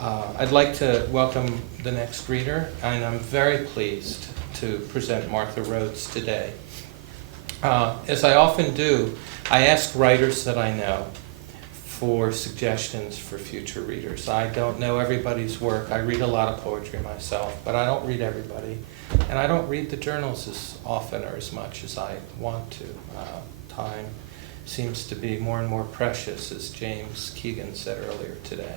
I'd like to welcome the next reader, and I'm very pleased to present Martha Rhodes today. As I often do, I ask writers that I know for suggestions for future readers. I don't know everybody's work. I read a lot of poetry myself, but I don't read everybody. And I don't read the journals as often or as much as I want to. Time seems to be more and more precious, as James Keegan said earlier today.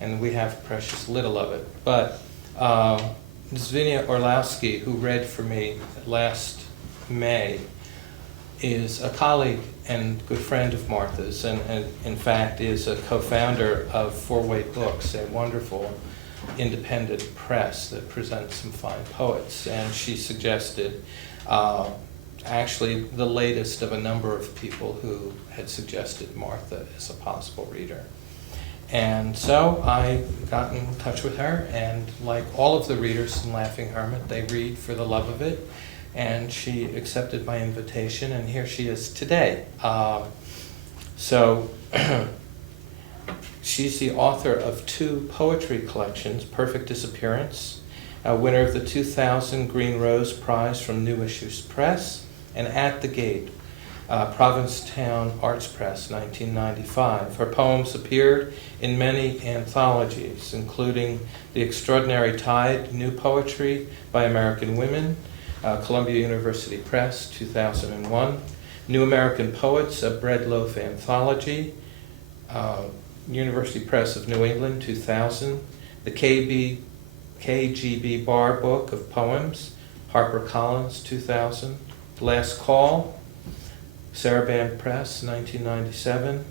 And we have precious little of it. But Zvinia Orlowski, who read for me last May, is a colleague and good friend of Martha's, and in fact is a co-founder of Four-Way Books, a wonderful independent press that presents some fine poets. And she suggested actually the latest of a number of people who had suggested Martha as a possible reader. And so I got in touch with her, and like all of the readers in Laughing Hermit, they read for the love of it. And she accepted my invitation, and here she is today. She's the author of 2 poetry collections, Perfect Disappearance, a winner of the 2000 Green Rose Prize from New Issues Press, and At the Gate, Provincetown Arts Press, 1995. Her poems appeared in many anthologies, including The Extraordinary Tide, New Poetry by American Women, Columbia University Press, 2001. New American Poets, a Bread Loaf Anthology, University Press of New England, 2000. The KGB Bar Book of Poems, Harper Collins, 2000. Last Call, Saraband Press, 1997.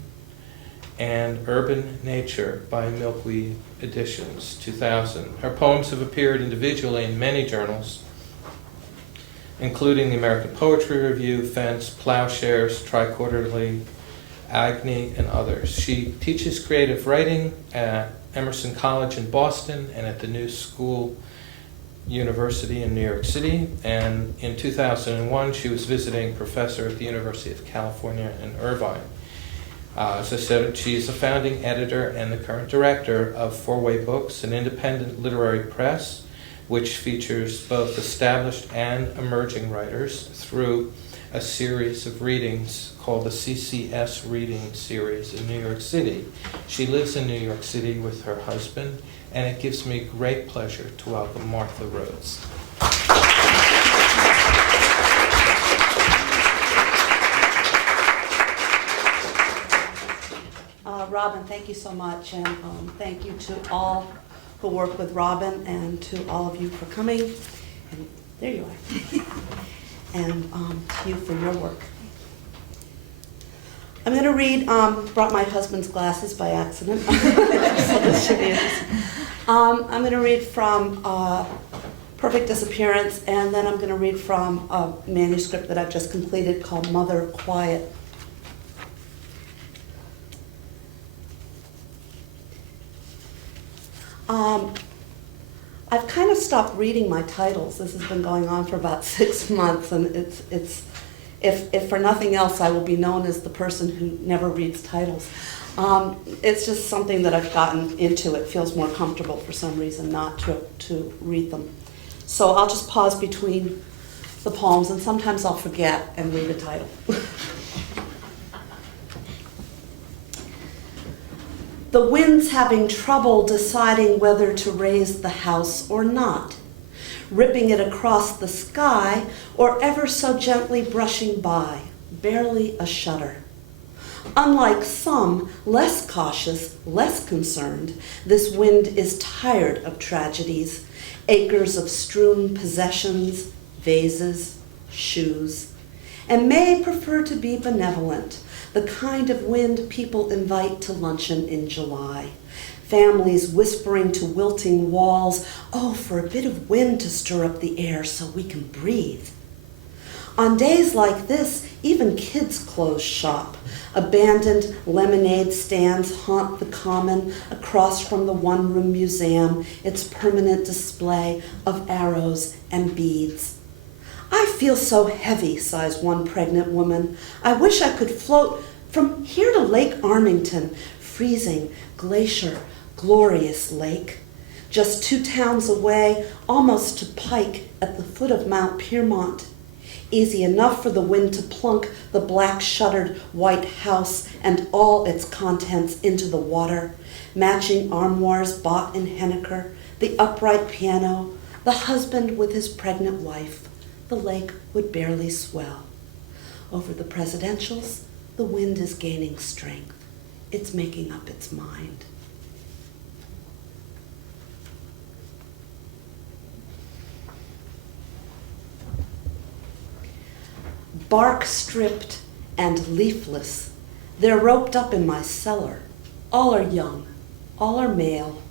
And Urban Nature by Milkweed Editions, 2000. Her poems have appeared individually in many journals, including the American Poetry Review, Fence, Ploughshares, TriQuarterly, AGNI, and others. She teaches creative writing at Emerson College in Boston and at the New School University in New York City. And in 2001, she was visiting professor at the University of California in Irvine. As I said, she's a founding editor and the current director of Four-Way Books, an independent literary press which features both established and emerging writers through a series of readings called the CCS Reading Series in New York City. She lives in New York City with her husband, and it gives me great pleasure to welcome Martha Rhodes. Robin, thank you so much, and thank you to all who work with Robin, and to all of you for coming. And there you are. And to you for your work. I'm going to read, brought my husband's glasses by accident. So this should be interesting. I'm going to read from Perfect Disappearance, and then I'm going to read from a manuscript that I've just completed called Mother Quiet. I've kind of stopped reading my titles. This has been going on for about 6 months, and it's if for nothing else, I will be known as the person who never reads titles. It's just something that I've gotten into. It feels more comfortable for some reason not to read them. So I'll just pause between the poems, and sometimes I'll forget and read the title. The wind's having trouble deciding whether to raise the house or not, ripping it across the sky or ever so gently brushing by, barely a shudder. Unlike some, less cautious, less concerned, this wind is tired of tragedies, acres of strewn possessions, vases, shoes, and may prefer to be benevolent, the kind of wind people invite to luncheon in July. Families whispering to wilting walls, oh, for a bit of wind to stir up the air so we can breathe. On days like this, even kids close shop. Abandoned lemonade stands haunt the common across from the one-room museum, its permanent display of arrows and beads. I feel so heavy, sighs one pregnant woman. I wish I could float from here to Lake Armington, freezing, glacier, glorious lake, just 2 towns away, almost to Pike at the foot of Mount Piermont. Easy enough for the wind to plunk the black-shuttered white house and all its contents into the water, matching armoires bought in Henniker, the upright piano, the husband with his pregnant wife. The lake would barely swell. Over the presidentials, the wind is gaining strength. It's making up its mind. Bark stripped and leafless, they're roped up in my cellar. All are young, all are male.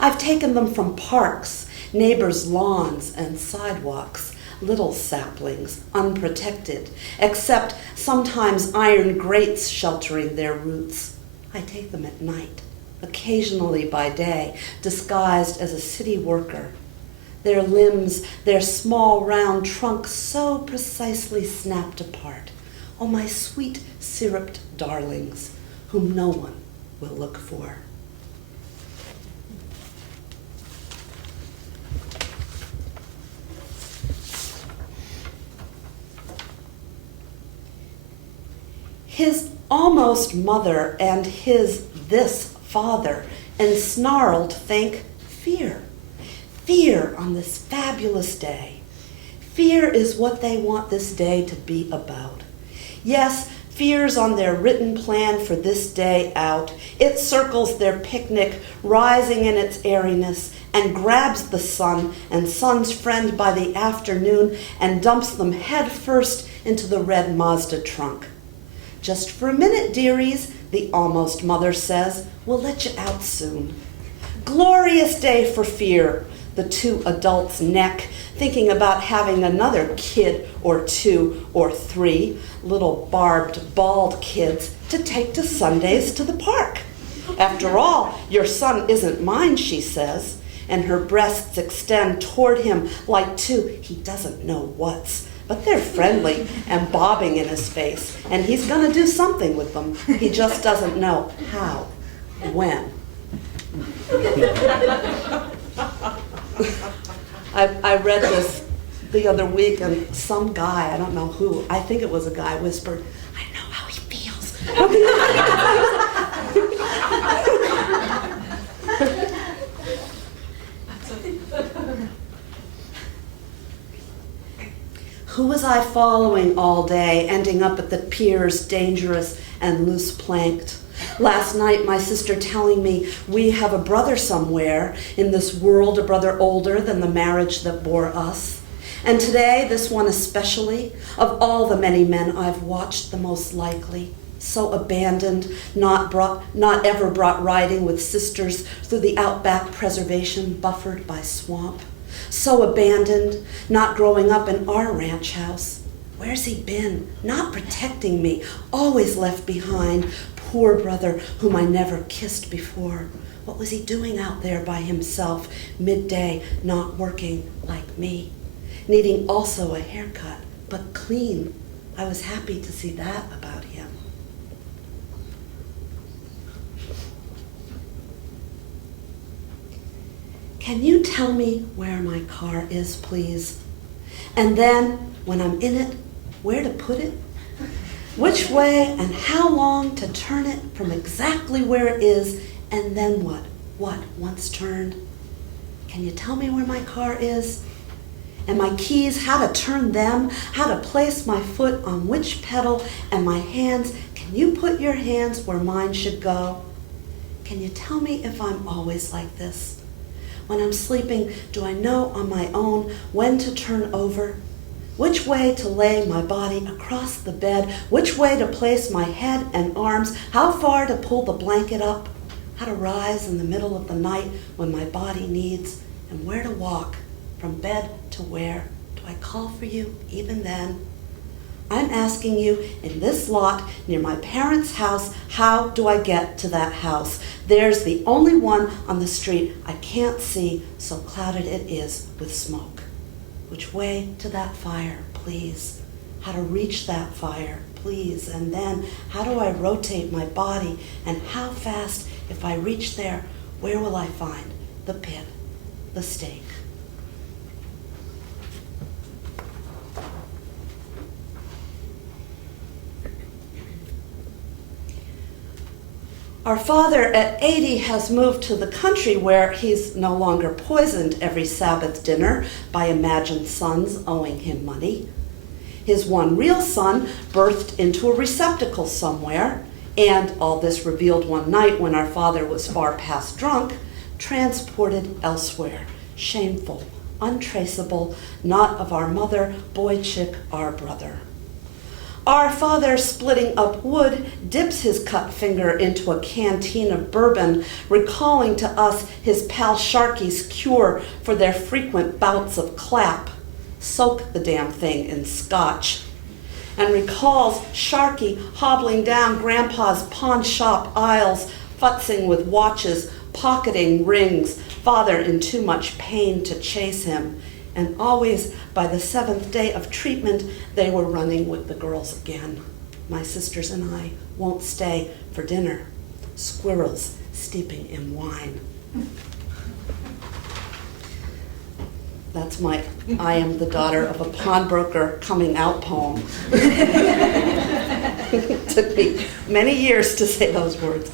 I've taken them from parks, neighbors' lawns and sidewalks, little saplings, unprotected, except sometimes iron grates sheltering their roots. I take them at night, occasionally by day, disguised as a city worker. Their limbs, their small round trunks so precisely snapped apart. Oh, my sweet syruped darlings, whom no one will look for. His almost mother and his this father ensnarled think fear. Fear on this fabulous day. Fear is what they want this day to be about. Yes, fear's on their written plan for this day out. It circles their picnic, rising in its airiness, and grabs the sun and sun's friend by the afternoon and dumps them head first into the red Mazda trunk. Just for a minute, dearies, the almost mother says, we'll let you out soon. Glorious day for fear, the 2 adults neck, thinking about having another kid or 2 or 3, little barbed, bald kids, to take to Sundays to the park. After all, your son isn't mine, she says, and her breasts extend toward him like 2 he doesn't know what's. But they're friendly and bobbing in his face, and he's going to do something with them. He just doesn't know how, when. I read this the other week, and some guy, I don't know who, I think it was a guy, whispered, I know how he feels. Who was I following all day, ending up at the piers, dangerous and loose-planked? Last night, my sister telling me we have a brother somewhere in this world, a brother older than the marriage that bore us. And today, this one especially, of all the many men I've watched, the most likely, so abandoned, not ever brought riding with sisters through the outback preservation buffered by swamp. So abandoned, not growing up in our ranch house. Where's he been? Not protecting me, always left behind. Poor brother whom I never kissed before. What was he doing out there by himself, midday, not working like me? Needing also a haircut, but clean. I was happy to see that about him. Can you tell me where my car is, please? And then, when I'm in it, where to put it? Which way and how long to turn it from exactly where it is, and then what? What, once turned? Can you tell me where my car is? And my keys, how to turn them, how to place my foot on which pedal, and my hands, can you put your hands where mine should go? Can you tell me if I'm always like this? When I'm sleeping, do I know on my own when to turn over? Which way to lay my body across the bed? Which way to place my head and arms? How far to pull the blanket up? How to rise in the middle of the night when my body needs? And where to walk from bed to where? Do I call for you even then? I'm asking you, in this lot near my parents' house, how do I get to that house? There's the only one on the street I can't see, so clouded it is with smoke. Which way to that fire, please? How to reach that fire, please? And then, how do I rotate my body? And how fast, if I reach there, Where will I find the pit, the stake? Our father at 80 has moved to the country where he's no longer poisoned every Sabbath dinner by imagined sons owing him money. His one real son birthed into a receptacle somewhere, and all this revealed one night when our father was far past drunk, transported elsewhere, shameful, untraceable, not of our mother, boy chick, our brother. Our father, splitting up wood, dips his cut finger into a canteen of bourbon, recalling to us his pal Sharky's cure for their frequent bouts of clap. Soak the damn thing in scotch. And recalls Sharky hobbling down Grandpa's pawn shop aisles, futzing with watches, pocketing rings, father in too much pain to chase him. And always by the 7th day of treatment, they were running with the girls again. My sisters and I won't stay for dinner. Squirrels steeping in wine. That's my I am the daughter of a pawnbroker coming out poem. It took me many years to say those words.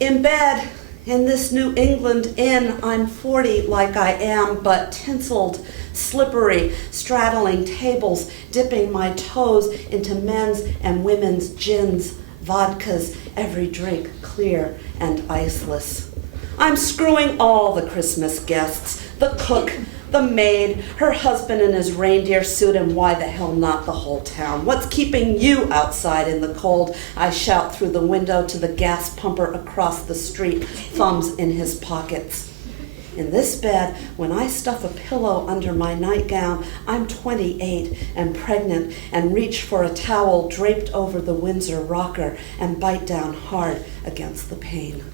In bed, in this New England inn, I'm 40 like I am, but tinseled, slippery, straddling tables, dipping my toes into men's and women's gins, vodkas, every drink clear and iceless. I'm screwing all the Christmas guests, the cook, the maid, her husband in his reindeer suit, and why the hell not the whole town? What's keeping you outside in the cold? I shout through the window to the gas pumper across the street, thumbs in his pockets. In this bed, when I stuff a pillow under my nightgown, I'm 28 and pregnant and reach for a towel draped over the Windsor rocker and bite down hard against the pain.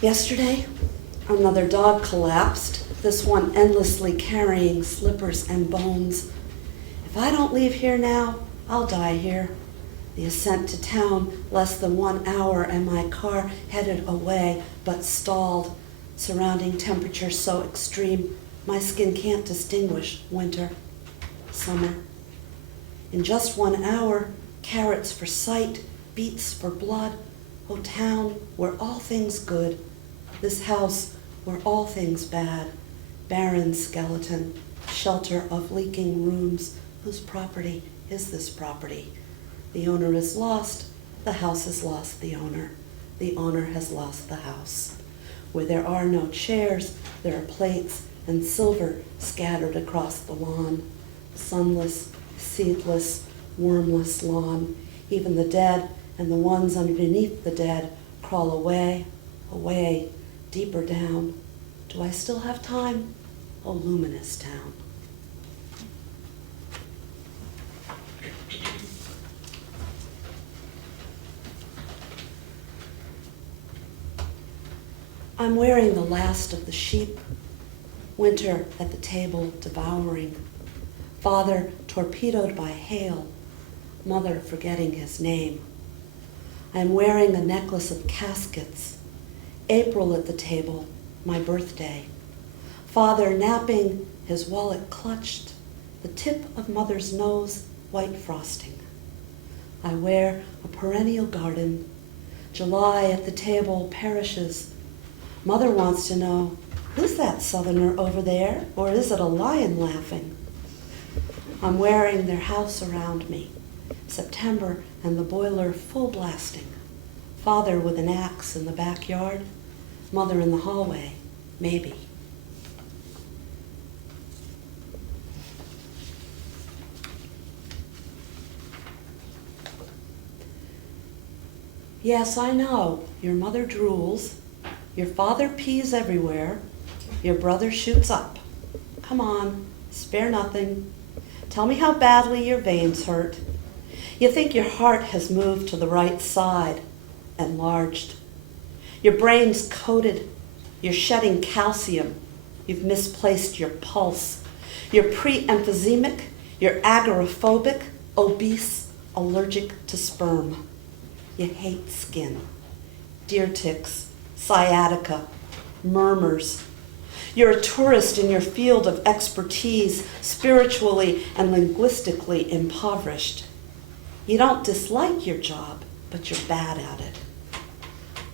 Yesterday, another dog collapsed, this one endlessly carrying slippers and bones. If I don't leave here now, I'll die here. The ascent to town, less than 1 hour, and my car headed away, but stalled. Surrounding temperature so extreme, my skin can't distinguish winter, summer. In just 1 hour, carrots for sight, beets for blood. Oh, town, where all things good. This house, where all things bad. Barren skeleton, shelter of leaking rooms. Whose property is this property? The owner is lost. The house has lost the owner. The owner has lost the house. Where there are no chairs, there are plates and silver scattered across the lawn. Sunless, seedless, wormless lawn. Even the dead and the ones underneath the dead crawl away, away, deeper down. Do I still have time? Oh, luminous town. I'm wearing the last of the sheep. Winter at the table devouring. Father torpedoed by hail. Mother forgetting his name. I'm wearing a necklace of caskets. April at the table, my birthday. Father napping, his wallet clutched. The tip of mother's nose, white frosting. I wear a perennial garden. July at the table perishes. Mother wants to know, who's that southerner over there, or is it a lion laughing? I'm wearing their house around me. September and the boiler full blasting. Father with an axe in the backyard. Mother in the hallway, maybe. Yes, I know. Your mother drools. Your father pees everywhere. Your brother shoots up. Come on, spare nothing. Tell me how badly your veins hurt. You think your heart has moved to the right side. enlarged. Your brain's coated. You're shedding calcium. You've misplaced your pulse. You're pre-emphysemic. You're agoraphobic, obese, allergic to sperm. You hate skin. Deer ticks, sciatica, murmurs. You're a tourist in your field of expertise, spiritually and linguistically impoverished. You don't dislike your job, but you're bad at it.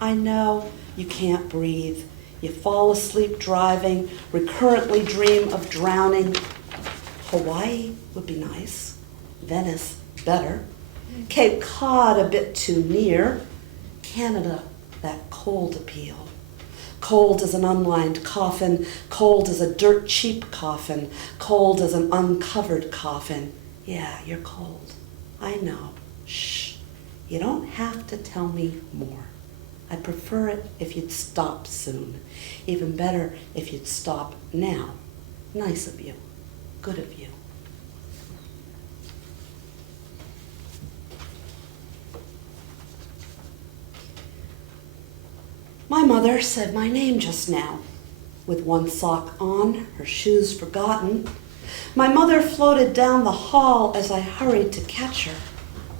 I know you can't breathe. You fall asleep driving, recurrently dream of drowning. Hawaii would be nice. Venice, better. Cape Cod, a bit too near. Canada, that cold appeal. Cold as an unlined coffin, cold as a dirt cheap coffin, cold as an uncovered coffin. Yeah, you're cold. I know. Shh. You don't have to tell me more. I'd prefer it if you'd stop soon. Even better if you'd stop now. Nice of you. Good of you. My mother said my name just now. With one sock on, her shoes forgotten, my mother floated down the hall as I hurried to catch her.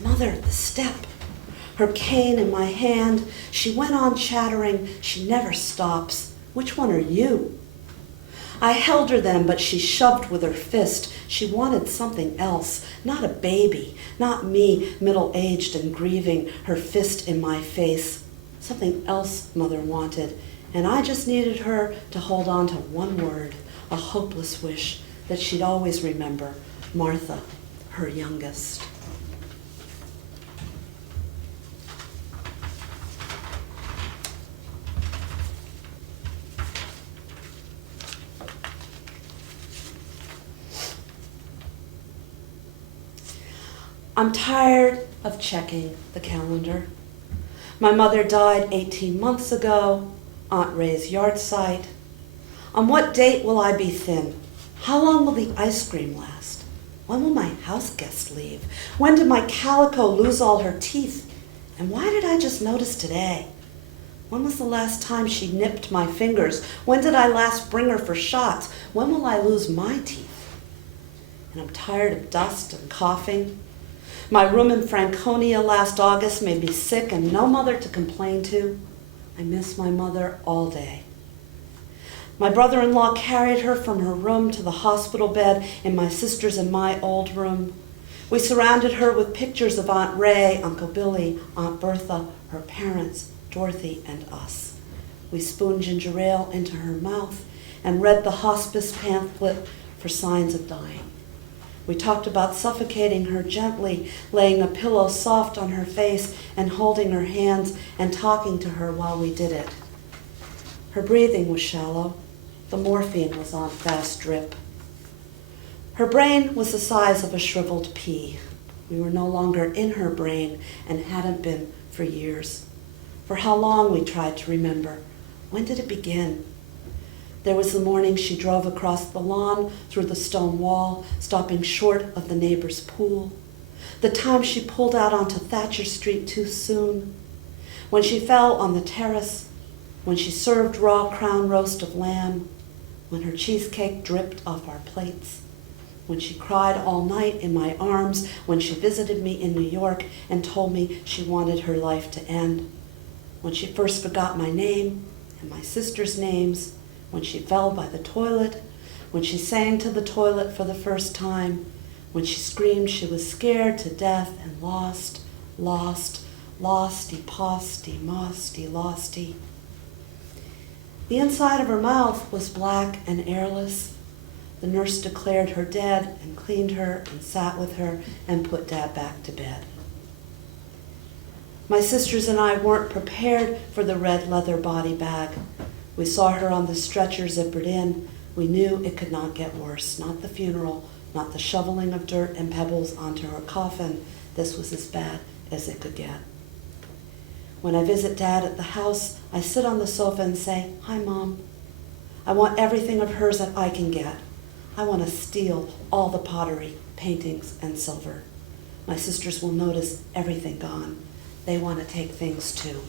Mother, the step. Her cane in my hand, she went on chattering. She never stops. Which one are you? I held her then, but she shoved with her fist. She wanted something else, not a baby, not me, middle-aged and grieving, her fist in my face. Something else Mother wanted, and I just needed her to hold on to one word, a hopeless wish that she'd always remember, Martha, her youngest. I'm tired of checking the calendar. My mother died 18 months ago, Aunt Ray's yahrzeit. On what date will I be thin? How long will the ice cream last? When will my house guests leave? When did my calico lose all her teeth? And why did I just notice today? When was the last time she nipped my fingers? When did I last bring her for shots? When will I lose my teeth? And I'm tired of dust and coughing. My room in Franconia last August made me sick and no mother to complain to. I miss my mother all day. My brother-in-law carried her from her room to the hospital bed in my sister's and my old room. We surrounded her with pictures of Aunt Ray, Uncle Billy, Aunt Bertha, her parents, Dorothy, and us. We spooned ginger ale into her mouth and read the hospice pamphlet for signs of dying. We talked about suffocating her gently, laying a pillow soft on her face and holding her hands and talking to her while we did it. Her breathing was shallow. The morphine was on fast drip. Her brain was the size of a shriveled pea. We were no longer in her brain and hadn't been for years. For how long, we tried to remember. When did it begin? There was the morning she drove across the lawn through the stone wall, stopping short of the neighbor's pool. The time she pulled out onto Thatcher Street too soon. When she fell on the terrace. When she served raw crown roast of lamb. When her cheesecake dripped off our plates. When she cried all night in my arms. When she visited me in New York and told me she wanted her life to end. When she first forgot my name and my sister's names. When she fell by the toilet, when she sang to the toilet for the first time, when she screamed she was scared to death and lost, losty, posty, mosty, losty. The inside of her mouth was black and airless. The nurse declared her dead and cleaned her and sat with her and put Dad back to bed. My sisters and I weren't prepared for the red leather body bag. We saw her on the stretcher zippered in. We knew it could not get worse. Not the funeral, not the shoveling of dirt and pebbles onto her coffin. This was as bad as it could get. When I visit Dad at the house, I sit on the sofa and say, "Hi, Mom. I want everything of hers that I can get. I want to steal all the pottery, paintings, and silver. My sisters will notice everything gone. they want to take things too.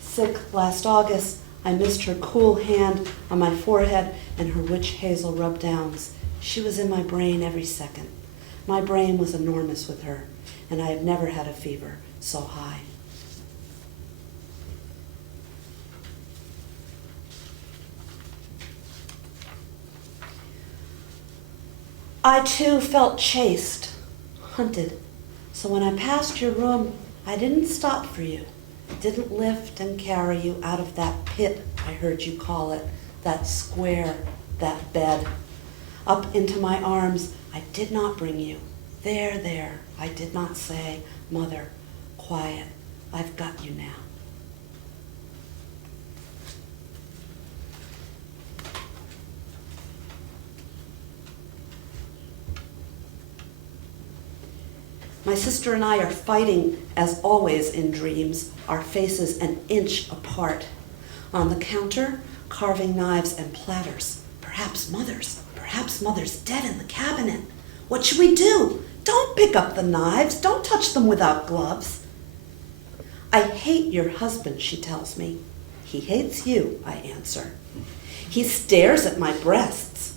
Sick last August, I missed her cool hand on my forehead and her witch hazel rub-downs. She was in my brain every second. My brain was enormous with her, and I had never had a fever so high. I too felt chased, hunted. So when I passed your room, I didn't stop for you. Didn't lift and carry you out of that pit, I heard you call it, that square, that bed. Up into my arms, I did not bring you. There, I did not say, Mother, quiet, I've got you now. My sister and I are fighting, as always in dreams, our faces an inch apart. On the counter, carving knives and platters. Perhaps Mother's dead in the cabinet. What should we do? Don't pick up the knives. Don't touch them without gloves. I hate your husband, she tells me. He hates you, I answer. He stares at my breasts.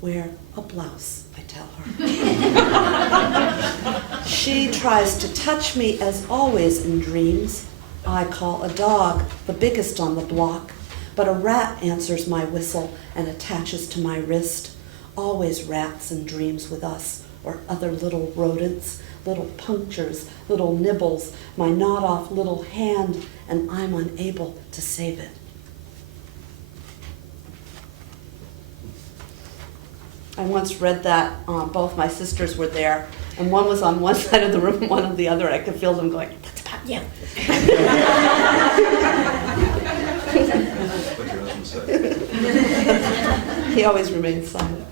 Wear a blouse, I tell her. She tries to touch me as always in dreams. I call a dog, the biggest on the block, but a rat answers my whistle and attaches to my wrist. Always rats in dreams with us, or other little rodents, little punctures, little nibbles, my gnawed-off little hand, and I'm unable to save it. I once read that, both my sisters were there, and one was on one side of the room and one on the other. I could feel them going, that's about you. What your husband said. He always remains silent.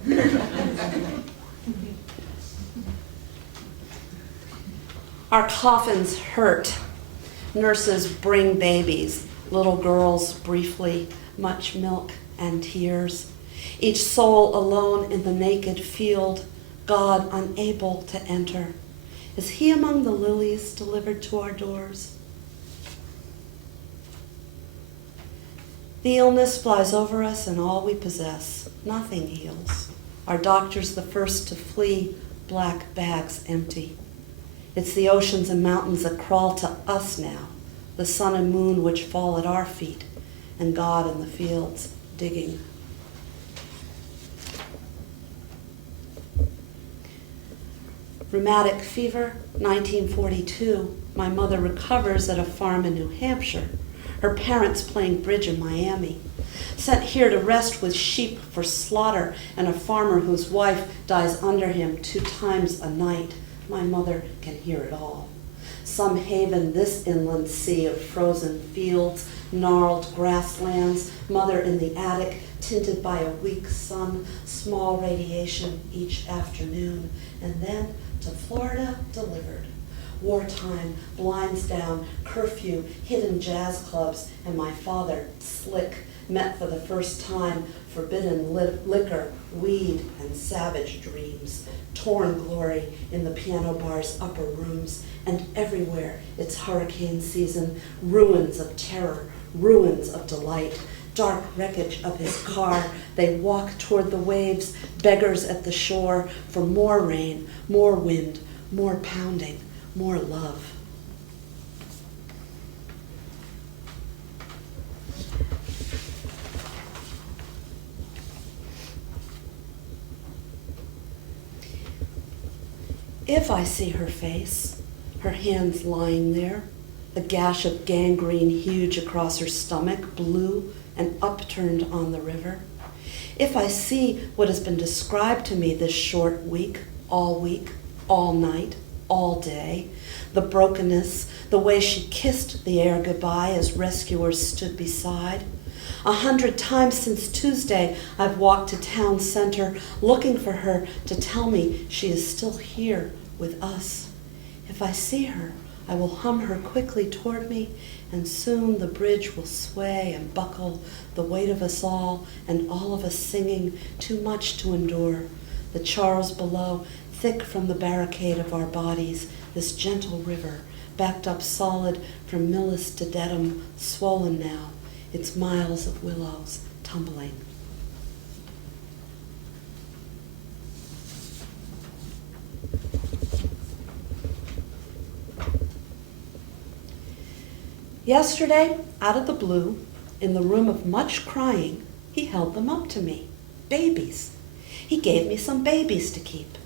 Our coffins hurt. Nurses bring babies, little girls briefly, much milk and tears. Each soul alone in the naked field, God unable to enter. Is he among the lilies delivered to our doors? The illness flies over us and all we possess. Nothing heals. Our doctors the first to flee, black bags empty. It's the oceans and mountains that crawl to us now, the sun and moon which fall at our feet, and God in the fields digging. Rheumatic fever, 1942. My mother recovers at a farm in New Hampshire. Her parents playing bridge in Miami. Sent here to rest with sheep for slaughter and a farmer whose wife dies under him 2 times a night. My mother can hear it all. Some haven this inland sea of frozen fields, gnarled grasslands, mother in the attic, tinted by a weak sun, small radiation each afternoon, and then to Florida delivered. Wartime, blinds down, curfew, hidden jazz clubs, and my father, slick, met for the first time, forbidden liquor, weed, and savage dreams. Torn glory in the piano bar's upper rooms, and everywhere it's hurricane season, ruins of terror, ruins of delight. Dark wreckage of his car, they walk toward the waves, beggars at the shore for more rain, more wind, more pounding, more love. If I see her face, her hands lying there, the gash of gangrene huge across her stomach, blue and upturned on the river. If I see what has been described to me this short week, all night, all day, the brokenness, the way she kissed the air goodbye as rescuers stood beside. 100 times since Tuesday, I've walked to town center looking for her to tell me she is still here with us. If I see her, I will hum her quickly toward me, and soon the bridge will sway and buckle, the weight of us all, and all of us singing, too much to endure. The Charles below, thick from the barricade of our bodies, this gentle river, backed up solid from Millis to Dedham, swollen now, its miles of willows tumbling. Yesterday, out of the blue, in the room of much crying, he held them up to me, babies. He gave me some babies to keep.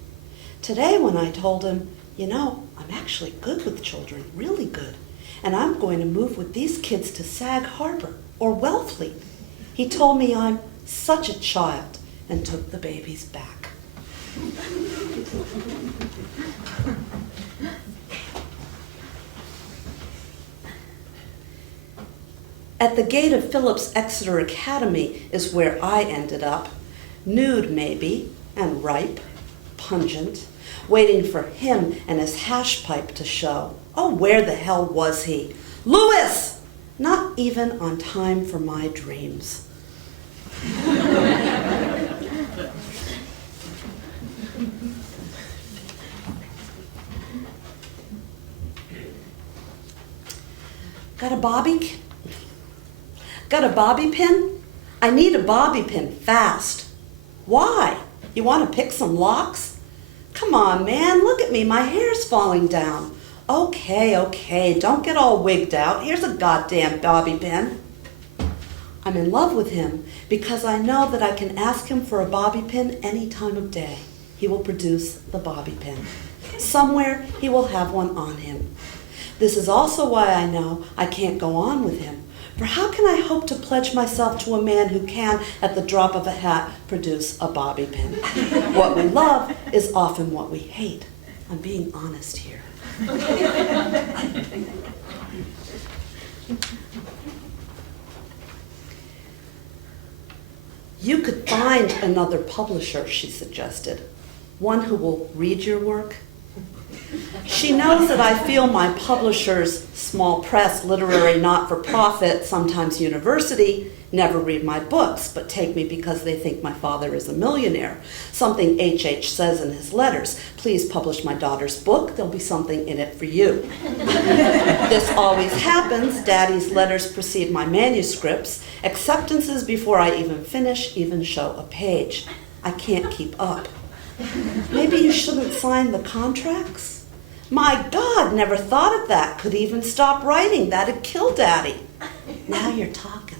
Today when I told him, you know, I'm actually good with children, really good, and I'm going to move with these kids to Sag Harbor or Wellfleet, he told me I'm such a child and took the babies back. At the gate of Phillips Exeter Academy is where I ended up, nude maybe, and ripe, pungent, waiting for him and his hash pipe to show. Oh, where the hell was he? Louis! Not even on time for my dreams. Got a bobby pin? I need a bobby pin fast. Why? You want to pick some locks? Come on, man, look at me, my hair's falling down. Okay, don't get all wigged out. Here's a goddamn bobby pin. I'm in love with him because I know that I can ask him for a bobby pin any time of day. He will produce the bobby pin. Somewhere he will have one on him. This is also why I know I can't go on with him. For how can I hope to pledge myself to a man who can, at the drop of a hat, produce a bobby pin? What we love is often what we hate. I'm being honest here. You could find another publisher, she suggested. One who will read your work. She knows that I feel my publisher's small press, literary not-for-profit, sometimes university, never read my books, but take me because they think my father is a millionaire. Something H.H. says in his letters, please publish my daughter's book, there'll be something in it for you. This always happens. Daddy's letters precede my manuscripts. Acceptances before I even finish even show a page. I can't keep up. Maybe you shouldn't sign the contracts? My God, never thought of that. Could even stop writing. That'd kill Daddy. Now you're talking.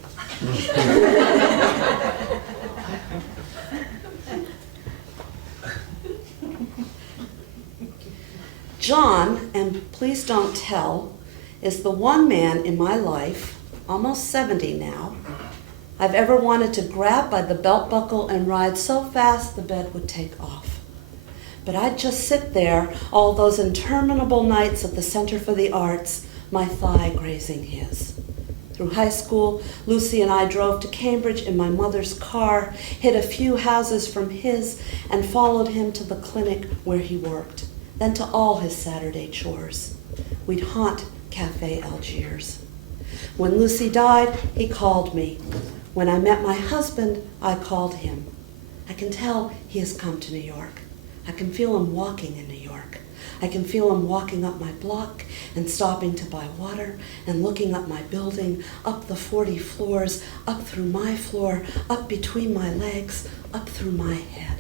John, and please don't tell, is the one man in my life, almost 70 now, I've ever wanted to grab by the belt buckle and ride so fast the bed would take off. But I'd just sit there all those interminable nights at the Center for the Arts, my thigh grazing his. Through high school, Lucy and I drove to Cambridge in my mother's car, hit a few houses from his, and followed him to the clinic where he worked, then to all his Saturday chores. We'd haunt Café Algiers. When Lucy died, he called me. When I met my husband, I called him. I can tell he has come to New York. I can feel him walking in New York. I can feel him walking up my block and stopping to buy water and looking up my building, up the 40 floors, up through my floor, up between my legs, up through my head.